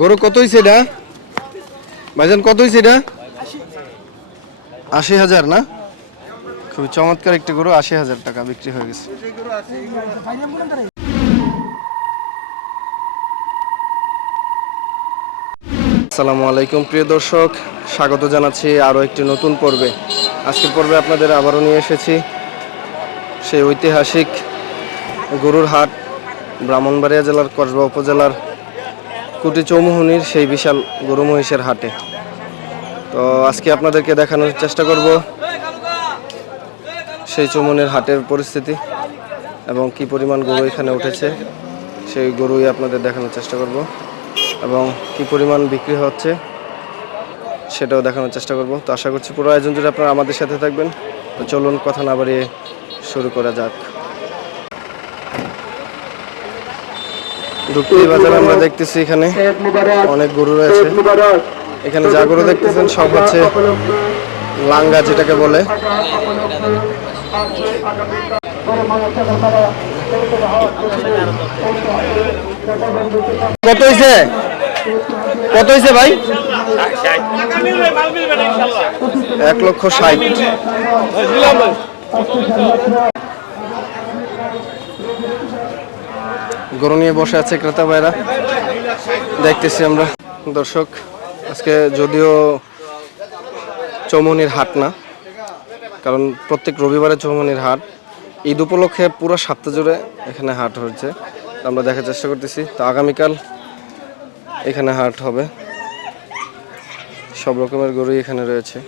গরু কত হয়েছে এটা? ভাইজান, কত হয়েছে এটা? আশি হাজার না? খুবই চমৎকার একটি গরু, আশি হাজার টাকা বিক্রি হয়ে গেছে। আসসালামু আলাইকুম, প্রিয় দর্শক। স্বাগত জানাচ্ছি আরও একটি নতুন পর্বে। আজকের পর্বে আপনাদের আবারও নিয়ে এসেছি সেই ঐতিহাসিক গরুর হাট, ব্রাহ্মণবাড়িয়া জেলার, কসবা উপজেলার কুটি চৌমুহনির সেই বিশাল গরু মহিষের হাটে। তো আজকে আপনাদেরকে দেখানোর চেষ্টা করব সেই চৌমুহনির হাটের পরিস্থিতি এবং কি পরিমাণ গরু এখানে উঠেছে, সেই গরুই আপনাদের দেখানোর চেষ্টা করব এবং কি পরিমাণ বিক্রি হচ্ছে সেটাও দেখানোর চেষ্টা করব। তো আশা করছি পুরো আয়োজন জুড়ে আপনারা আমাদের সাথে থাকবেন। তো চলুন কথা না বাড়িয়ে শুরু করা যাক। ঢুকতেই বাজারে আমরা দেখতেছি এখানে। অনেক গরু রয়েছে। এখানে যা গরু দেখতেছেন, সব হচ্ছে লাঙ্গা যেটাকে বলে। কত হয়েছে কত হয়েছে ভাই? এক লক্ষ ষাট। গরু নিয়ে বসে আছে ক্রেতা ভাইরা। দেখতেছি আমরা। দর্শক, আজকে যদিও চৌমনির হাট না, কারণ প্রত্যেক রবিবারে চৌমনির হাট। ঈদ উপলক্ষে পুরো সপ্তাহ জুড়ে এখানে হাট হচ্ছে আমরা দেখার চেষ্টা করতেছি। তো আগামীকাল এখানে হাট হবে। সব রকমের গরুই এখানে রয়েছে।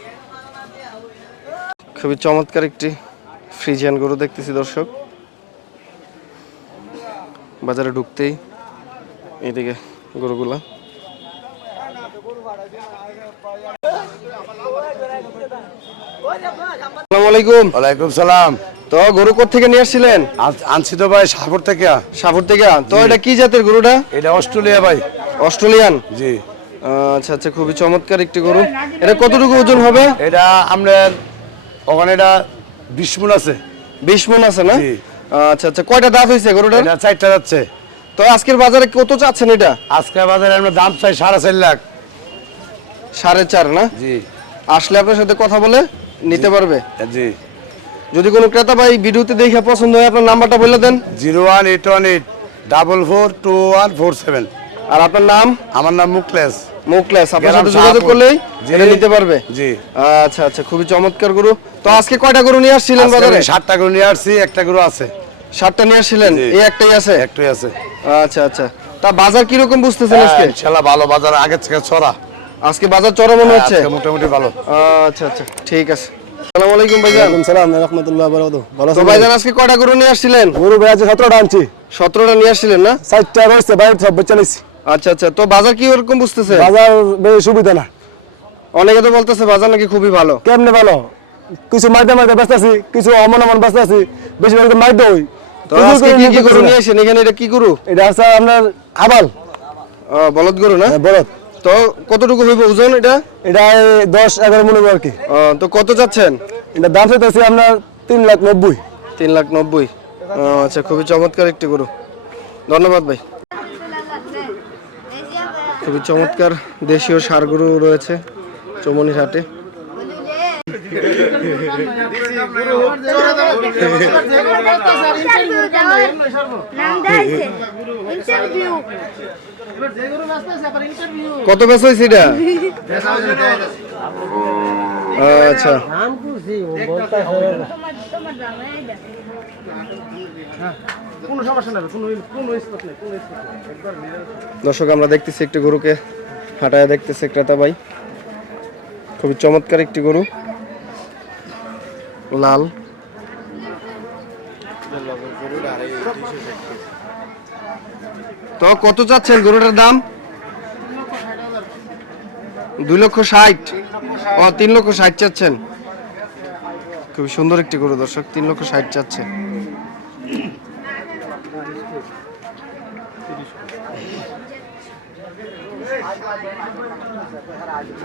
খুবই চমৎকার একটি ফ্রিজিয়ান গরু দেখতেছি দর্শক। বাজারে ঢুকতেই এইদিকে গরুগুলা। আসসালামু আলাইকুম। ওয়ালাইকুম সালাম। তো গরু থেকে নিয়ে আসছিলেন? আন- আনছি তো ভাই থেকে। সাপুর থেকে? তো এটা কি জাতের গরুটা? এটা অস্ট্রেলিয়া ভাই। অস্ট্রেলিয়ান? জি। আচ্ছা আচ্ছা খুবই চমৎকার একটি গরু। এটা কতটুকু ওজন হবে? এটা আমরা ওখানে এটা বিশ মন আছে। বিশ মন আছে না? জি। আচ্ছা আচ্ছা কয়টা দাঁত হয়েছে গরুটার এটা চারটা যাচ্ছে। তো আজকের বাজারে কত চাচ্ছেন এটা? আজকে বাজারে আমরা দাম চাই সাড়ে চার লাখ। সাড়ে চার না? জি। আসলে আপনার সাথে কথা বলে নিতে পারবে? জি। যদি কোনো ক্রেতা ভাই ভিডিওতে দেখে পছন্দ হয় আপনার নাম্বারটা বলে দেন। Zero one eight one eight double four two one four seven. আর আপনার নাম? আমার নাম মুকলেশ। মুকলেস আপনার সাথে যোগাযোগ করলেই। এটা নিতে পারবে? জি। আচ্ছা আচ্ছা খুবই চমৎকার গরু। তো আজকে কয়টা গরু নিয়ে আসছিলেন বাজারে? সাতটা করে নিয়ে আসছি একটা করে আছে। সাতটা নিয়ে আসছিলেন? এই একটাই আছে? একটাই আছে। আচ্ছা আচ্ছা। তা বাজার কীরকম বুঝতেছেন আজকে? ইনশাল্লাহ ভালো বাজার আগের থেকে ছড়া। আজকে বাজার চড়া মনে হচ্ছে? মোটামুটি ভালো। আচ্ছা আচ্ছা ঠিক আছে। আসসালামু আলাইকুম ভাইজান। ওয়ালাইকুম সালাম রহমতুল্লাহ বারাকাতুহু। ভালো আছেন ভাইজান আজকে কয়টা গরু নিয়ে আসছিলেন? গরু ভাই আজকে সতেরোটা আনছি। সতেরোটা নিয়ে আসছিলেন না? ষাটটা রয়েছে বাইরে সব চালিয়েছি আচ্ছা আচ্ছা। তো বাজার কি ওরকম বুঝতেছে? বাজার বেশি সুবিধা না। অনেকে তো বলতেছে বাজার নাকি খুবই ভালো। কেমনে ভালো? কিছু মাইতে মাইতে ব্যস্ত আছি কিছু অমন অমন ব্যস্ত আছি। বেশি মাইতে হই। তো আজকে কি কি গরু নিয়ে আসেন এখানে এটা কি গরু? এটা আছে আপনার আবাল বলদ গরু না? হ্যাঁ, বলদ। তো কতটুকু হইব ওজন এটা? এটা এই দশ এগারো মনে আর কি। তো কত যাচ্ছেন? এটা দাম চাইতেছি আপনার তিন লাখ নব্বই। তিন লাখ নব্বই। আচ্ছা খুবই চমৎকার একটি গরু। ধন্যবাদ ভাই। খুবই চমৎকার দেশীয় সার গরু রয়েছে চৌমনির হাটে। কত বেচা হয়েছে এটা? আচ্ছা। দর্শক, আমরা দেখতেছি একটি গরুকে হাঁটায় দেখতেছে ক্রেতা ভাই। খুবই চমৎকার একটি গরু। লাল। তো কত চাচ্ছেন গরুটার দাম? দুই লক্ষ ষাট। ও, তিন লক্ষ ষাট চাচ্ছেন। খুব সুন্দর একটি গরু দর্শক, তিন লক্ষ ষাট চাচ্ছে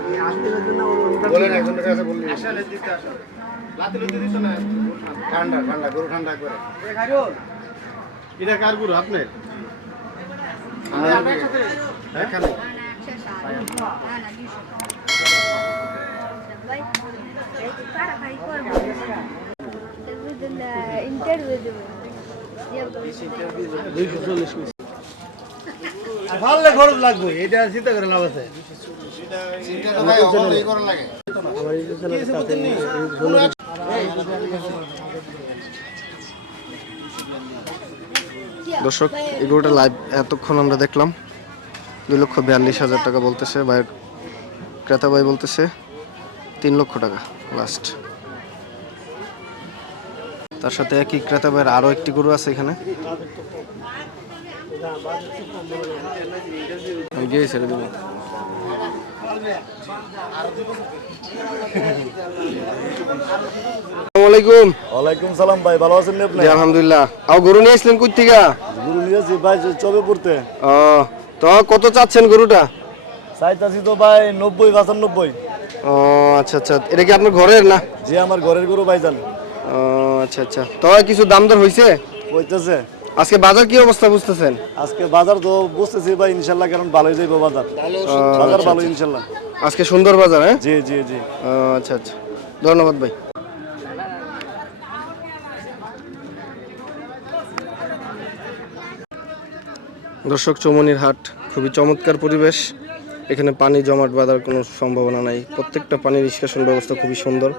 ঠান্ডা ঠান্ডা গরু ঠান্ডা করে এটা কার গুরু আপনার এখানে। ইন্টারভিউ ভালো খরচ লাগবে এটা চিন্তা করে লাভ আছে। দর্শক এই গরুটা লাইভ এতক্ষণ আমরা দেখলাম। দুই লক্ষ বিয়াল্লিশ হাজার টাকা বলতেছে ভাই ক্রেতা ভাই বলতেছে তিন লক্ষ টাকা লাস্ট তার সাথে একই ক্রেতা ভাইয়ের আরও একটি গরু আছে এখানে। আমি গিয়ে ছেড়ে দেবো। আসসালামু ওয়ালাইকুম সালাম ভাই ভালো আছেন আপনি? আলহামদুলিল্লাহ। আও গরু নিয়ে আসলেন কই থেকে? গুরু নিয়েছি ভাই চবে পড়তে। ও তো কত চাচ্ছেন গরুটা? চাইতাছি তো ভাই নব্বই পঁচানব্বই। ও আচ্ছা আচ্ছা। এটা কি আপনার ঘরের না? যে আমার ঘরের গরু ও আচ্ছা আচ্ছা। তো কিছু দাম দর হয়েছে আজকে বাজার কি অবস্থা বুঝতেছেন? আজকে বাজার তো বুঝতেছি ভাই ইনশাল্লাহ কারণ ভালোই যাইব বাজার। বাজার ভালো ইনশাল্লাহ। আজকে সুন্দর বাজার হ্যাঁ? জি জি জি। আচ্ছা আচ্ছা। ধন্যবাদ ভাই। দর্শক চৌমনির হাট খুবই চমৎকার পরিবেশ। এখানে পানি জমাট বাঁধার কোনো সম্ভাবনা নাই। প্রত্যেকটা পানির নিষ্কাশন ব্যবস্থা খুবই সুন্দর।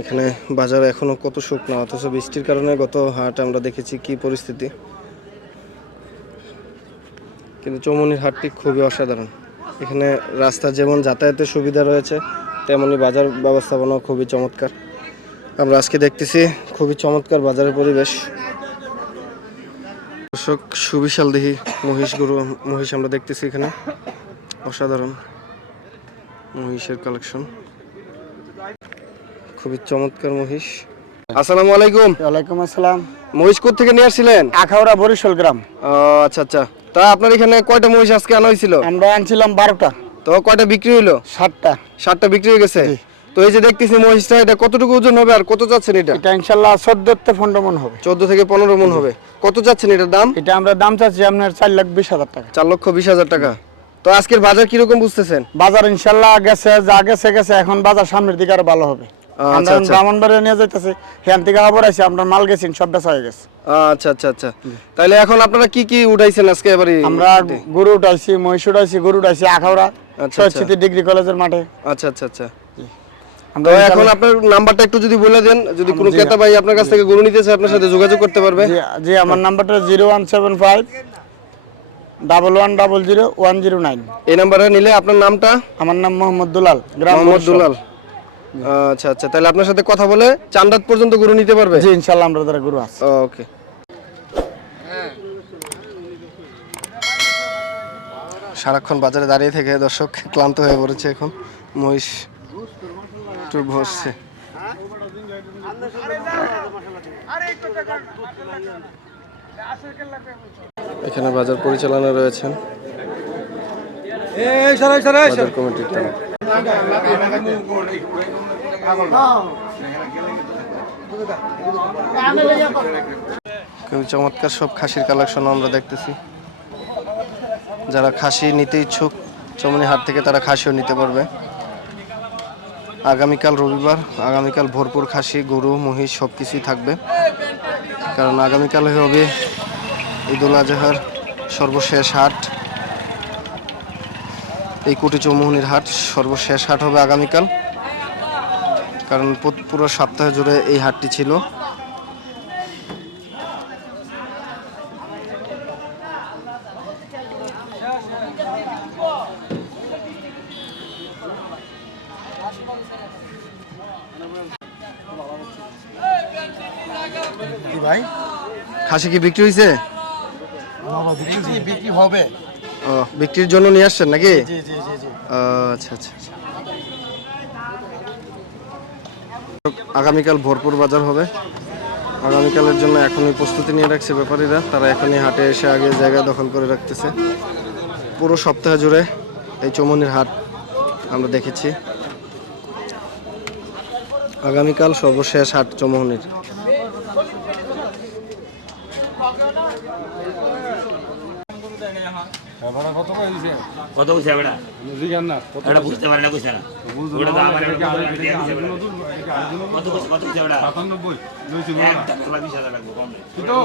এখানে বাজার এখনও কত শুকনো, অথচ বৃষ্টির কারণে গত হাট আমরা দেখেছি কি পরিস্থিতি। কিন্তু চৌমনির হাটটি খুবই অসাধারণ। এখানে রাস্তা যেমন যাতায়াতের সুবিধা রয়েছে, তেমনি বাজার ব্যবস্থাপনাও খুবই চমৎকার। আমরা আজকে দেখতেছি খুবই চমৎকার বাজারের পরিবেশ। দর্শক, সুবিশাল দেহি মহিষ গরু, মহিষ আমরা দেখতেছি এখানে। অসাধারণ মহিষের কালেকশন খুবই চমৎকার মহিষ। আসসালামু আলাইকুম। ওয়ালাইকুম আসসালাম। মহিষ থেকে নিয়ে আসছিলেন? আখাউড়া বরিশাল গ্রাম। ও, আচ্ছা আচ্ছা। তা আপনার এখানে কয়টা মহিষ আজকে আনা হয়েছিল? আমরা আনছিলাম বারোটা। তো কয়টা বিক্রি হইল? ষাটটা ষাটটা বিক্রি হয়ে গেছে? তো এই যে দেখতেছি মহিষটা এটা কতটুকু ওজন হবে আর কত যাচ্ছেন এটা? এটা ইনশাল্লাহ চোদ্দতে পনেরো মন হবে। চোদ্দ থেকে পনেরো মন হবে। কত যাচ্ছেন এটার দাম? এটা আমরা দাম চাচ্ছি আপনার চার লাখ বিশ হাজার টাকা। চার লক্ষ বিশ হাজার টাকা। তো আজকের বাজার কীরকম বুঝতেছেন? বাজার ইনশাল্লাহ গেছে যা গেছে গেছে। এখন বাজার সামনের দিকে আরও ভালো হবে। আমরা আচ্ছা। ব্রাহ্মণবাড়িয়া নিয়ে যাইতেছি হ্যান থেকে আছে আমরা মাল গেছেন সব বেচা হয়ে গেছে। আচ্ছা আচ্ছা আচ্ছা। তাহলে এখন আপনারা কি কি উঠাইছেন আজকে এবারে? আমরা গরু উঠাইছি মহিষ উঠাইছি গরু উঠাইছি আখাউড়া আচ্ছা, ডিগ্রি কলেজের মাঠে। আচ্ছা আচ্ছা আচ্ছা। তো এখন আপনার নাম্বারটা একটু যদি বলে দেন যদি কোনো ক্রেতা ভাই আপনার কাছ থেকে গরু নিতে চায় আপনার সাথে যোগাযোগ করতে পারবে। জি আমার নাম্বারটা zero one seven five double one double zero one zero nine. এই নাম্বারে নিলে আপনার নামটা? আমার নাম মোহাম্মদ দুলাল মোহাম্মদ দুলাল। আচ্ছা আচ্ছা। তাহলে আপনার সাথে কথা বলে চান্দাত পর্যন্ত গরু নিতে পারবে? জি ইনশাল্লাহ আমরা তারা গরু আছে। ওকে। সারাক্ষণ বাজারে দাঁড়িয়ে থেকে দর্শক ক্লান্ত হয়ে পড়েছে এখন। মহিষ একটু বসছে এখানে বাজার পরিচালনা রয়েছেন বাজার কমিটির খুবই চমৎকার সব খাসির কালেকশন আমরা দেখতেছি। যারা খাসি নিতে ইচ্ছুক চমনি হাট থেকে তারা খাসিও নিতে পারবে। আগামীকাল রবিবার, আগামীকাল ভরপুর খাসি, গরু, মহিষ সব কিছুই থাকবে। কারণ আগামীকাল হবে ঈদুল আজহার সর্বশেষ হাট। এই কোটি চৌমোহনীর হাট সর্বশেষ হাট হবে আগামীকাল। কারণ পুরো সপ্তাহ জুড়ে এই হাটটি ছিল। ভাই? খাসি কি বিক্রি হয়েছে বিক্রি হবে। ও বিক্রির জন্য নিয়ে আসছেন নাকি? জি জি জি জি। ও, আচ্ছা আচ্ছা। আগামীকাল ভরপুর বাজার হবে। আগামীকালের জন্য এখনই প্রস্তুতি নিয়ে রাখছে ব্যাপারীরা। তারা এখনই হাটে এসে আগে জায়গা দখল করে রাখতেছে। পুরো সপ্তাহ জুড়ে এই চৌমনির হাট আমরা দেখেছি। আগামীকাল সর্বশেষ হাট চৌমনির। কত কইছে বেটা এটা বুঝতে পারে না কইছে না। ওটা তো আমার কত কইছে কত কইছে বেটা একদম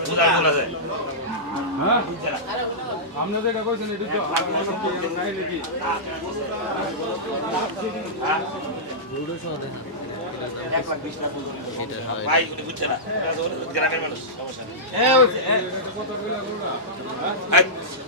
বুঝার বলা যায় গ্রামের মানুষ সমস্যা এই, ভালো।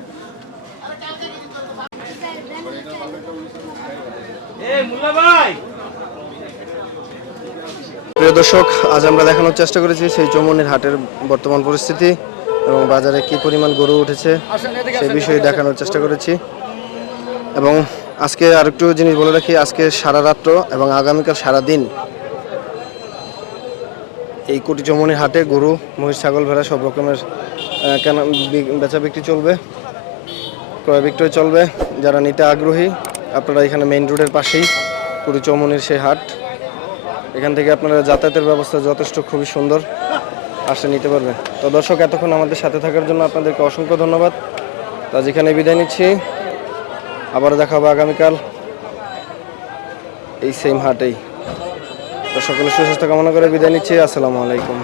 প্রিয় দর্শক আজ আমরা দেখানোর চেষ্টা করেছি সেই চৌমনির হাটের বর্তমান পরিস্থিতি এবং বাজারে কি পরিমাণ গরু উঠেছে সেই বিষয়ে দেখানোর চেষ্টা করেছি। এবং আজকে আরেকটু জিনিস বলে রাখি আজকে সারা রাত্র এবং আগামীকাল সারা দিন এই কোটি চৌমনির হাটে গরু মহিষ ছাগল ভেড়া সব রকমের কেনা বেচা বিক্রি চলবে ক্রয় বিক্রয় চলবে। যারা নিতে আগ্রহী আপনারা এখানে মেইন রোডের পাশেই পুরী চৌমনির সেই হাট। এখান থেকে আপনারা যাতায়াতের ব্যবস্থা যথেষ্ট, খুবই সুন্দর। আসে, নিতে পারবেন। তো দর্শক, এতক্ষণ আমাদের সাথে থাকার জন্য আপনাদেরকে অসংখ্য ধন্যবাদ। তা যেখানে বিদায় নিচ্ছি। আবার দেখা হবে আগামীকাল এই সেম হাটেই। তো সকলে সুস্বাস্থ্য কামনা করে বিদায় নিচ্ছি। আসসালামু আলাইকুম।